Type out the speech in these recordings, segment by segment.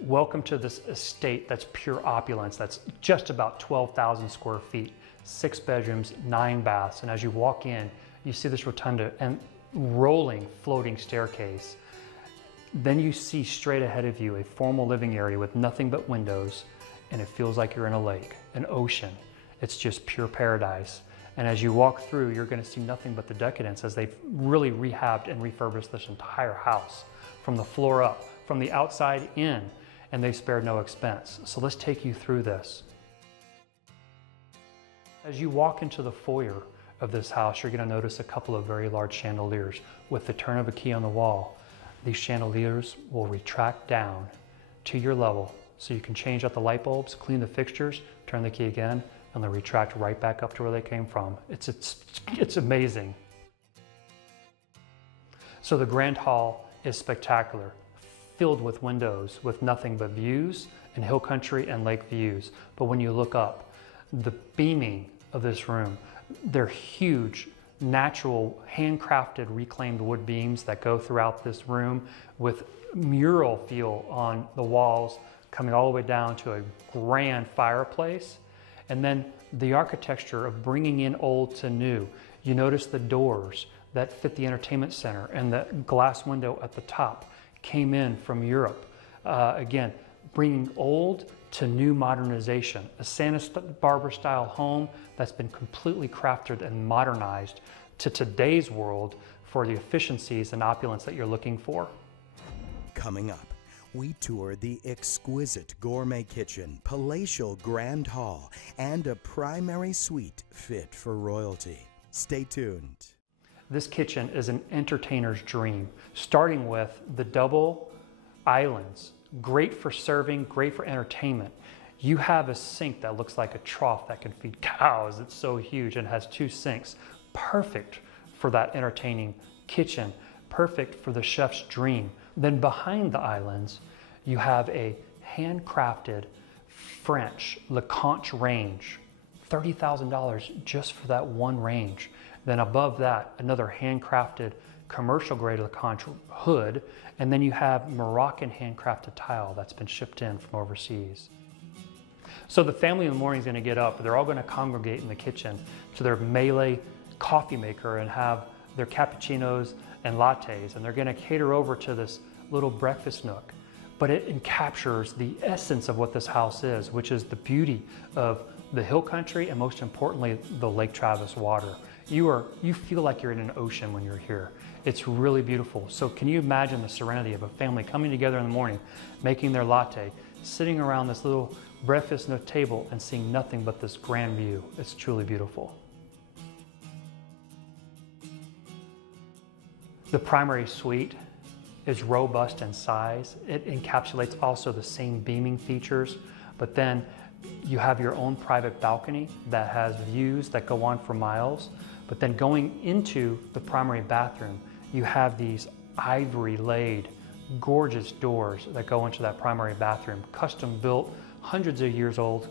Welcome to this estate that's pure opulence. That's just about 12,000 square feet, 6 bedrooms, 9 baths. And as you walk in, you see this rotunda and rolling floating staircase. Then you see straight ahead of you a formal living area with nothing but windows, and it feels like you're in a lake, an ocean. It's just pure paradise. And as you walk through, you're going to see nothing but the decadence as they've really rehabbed and refurbished this entire house from the floor up, from the outside in, and they spared no expense. So let's take you through this. As you walk into the foyer of this house, you're going to notice a couple of very large chandeliers. With the turn of a key on the wall, these chandeliers will retract down to your level so you can change out the light bulbs, clean the fixtures, turn the key again, and they retract right back up to where they came from. It's amazing. So the grand hall is spectacular, filled with windows with nothing but views and hill country and lake views. But when you look up, the beaming of this room, they're huge, natural, handcrafted, reclaimed wood beams that go throughout this room with mural feel on the walls, coming all the way down to a grand fireplace. And then the architecture of bringing in old to new. You notice the doors that fit the entertainment center, and the glass window at the top came in from Europe. Again, bringing old to new modernization. A Santa Barbara style home that's been completely crafted and modernized to today's world for the efficiencies and opulence that you're looking for. Coming up, we tour the exquisite gourmet kitchen, palatial grand hall, and a primary suite fit for royalty. Stay tuned. This kitchen is an entertainer's dream, starting with the double islands. Great for serving, great for entertainment. You have a sink that looks like a trough that can feed cows. It's so huge and has 2 sinks. Perfect for that entertaining kitchen. Perfect for the chef's dream. Then behind the islands, you have a handcrafted French LeConte range. $30,000 just for that one range. Then above that, another handcrafted commercial grade LeConte hood. And then you have Moroccan handcrafted tile that's been shipped in from overseas. So the family in the morning is going to get up. They're all going to congregate in the kitchen to their Malay coffee maker and have their cappuccinos and lattes. And they're going to cater over to this little breakfast nook. But it captures the essence of what this house is, which is the beauty of the hill country and, most importantly, the Lake Travis water. You feel like you're in an ocean when you're here. It's really beautiful. So can you imagine the serenity of a family coming together in the morning, making their latte, sitting around this little breakfast nook table and seeing nothing but this grand view? It's truly beautiful. The primary suite is robust in size. It encapsulates also the same beaming features, but then you have your own private balcony that has views that go on for miles. But then going into the primary bathroom, you have these ivory laid, gorgeous doors that go into that primary bathroom, custom built, hundreds of years old,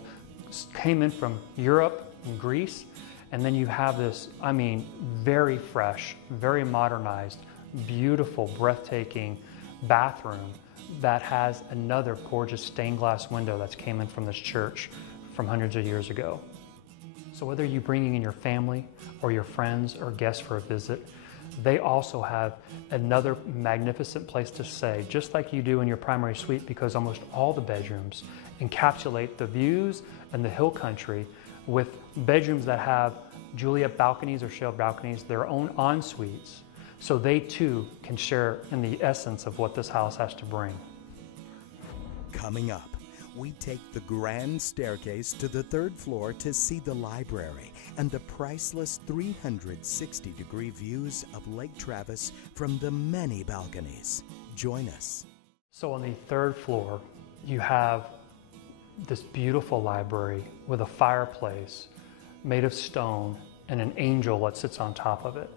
came in from Europe and Greece. And then you have this, I mean, very fresh, very modernized, beautiful, breathtaking bathroom that has another gorgeous stained glass window that's came in from this church from hundreds of years ago. So whether you're bringing in your family or your friends or guests for a visit, they also have another magnificent place to stay, just like you do in your primary suite, because almost all the bedrooms encapsulate the views and the hill country, with bedrooms that have Juliet balconies or shale balconies, their own en-suites, so they too can share in the essence of what this house has to bring. Coming up, we take the grand staircase to the 3rd floor to see the library and the priceless 360-degree views of Lake Travis from the many balconies. Join us. So on the 3rd floor, you have this beautiful library with a fireplace made of stone and an angel that sits on top of it.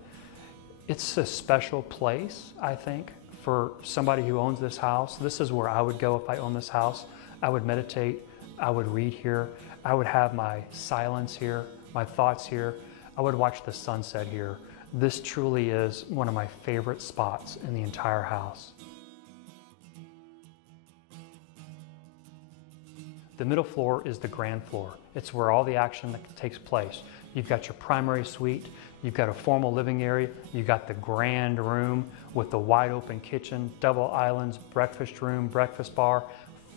It's a special place, I think, for somebody who owns this house. This is where I would go if I owned this house. I would meditate, I would read here, I would have my silence here, my thoughts here. I would watch the sunset here. This truly is one of my favorite spots in the entire house. The middle floor is the grand floor. It's where all the action that takes place. You've got your primary suite, you've got a formal living area, you've got the grand room with the wide open kitchen, double islands, breakfast room, breakfast bar,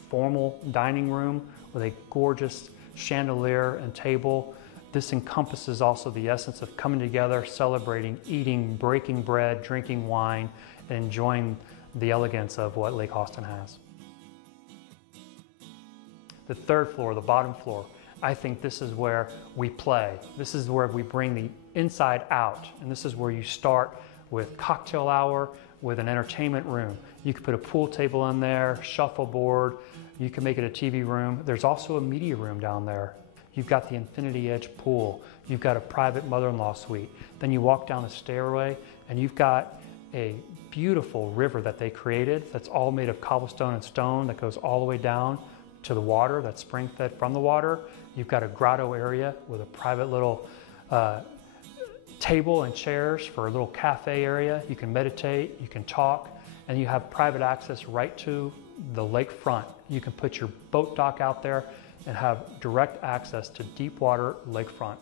formal dining room with a gorgeous chandelier and table. This encompasses also the essence of coming together, celebrating, eating, breaking bread, drinking wine, and enjoying the elegance of what Lake Austin has. The third floor, the bottom floor, I think this is where we play. This is where we bring the inside out. And this is where you start with cocktail hour, with an entertainment room. You could put a pool table in there, shuffleboard. You can make it a TV room. There's also a media room down there. You've got the infinity edge pool. You've got a private mother-in-law suite. Then you walk down the stairway and you've got a beautiful river that they created that's all made of cobblestone and stone that goes all the way down to the water that's spring-fed from the water. You've got a grotto area with a private little table and chairs for a little cafe area. You can meditate, you can talk, and you have private access right to the lakefront. You can put your boat dock out there and have direct access to deep water lakefront.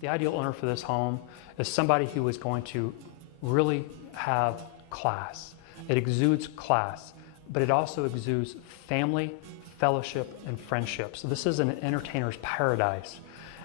The ideal owner for this home is somebody who is going to really have class. It exudes class, but it also exudes family, fellowship, and friendship. So this is an entertainer's paradise.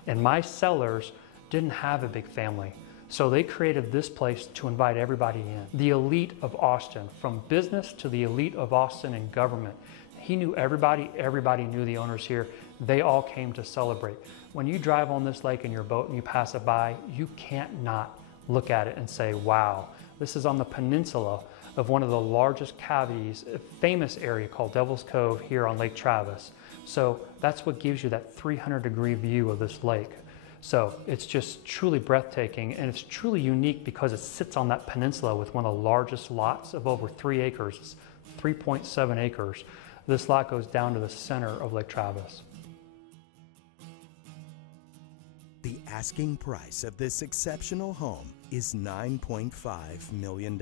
And my sellers didn't have a big family. So they created this place to invite everybody in. The elite of Austin, from business to the elite of Austin and government. He knew everybody, everybody knew the owners here. They all came to celebrate. When you drive on this lake in your boat and you pass it by, you can't not look at it and say, wow. This is on the peninsula of one of the largest cavities, a famous area called Devil's Cove here on Lake Travis. So that's what gives you that 300-degree view of this lake. So it's just truly breathtaking, and it's truly unique because it sits on that peninsula with one of the largest lots of over 3 acres. It's 3.7 acres. This lot goes down to the center of Lake Travis. The asking price of this exceptional home is $9.5 million.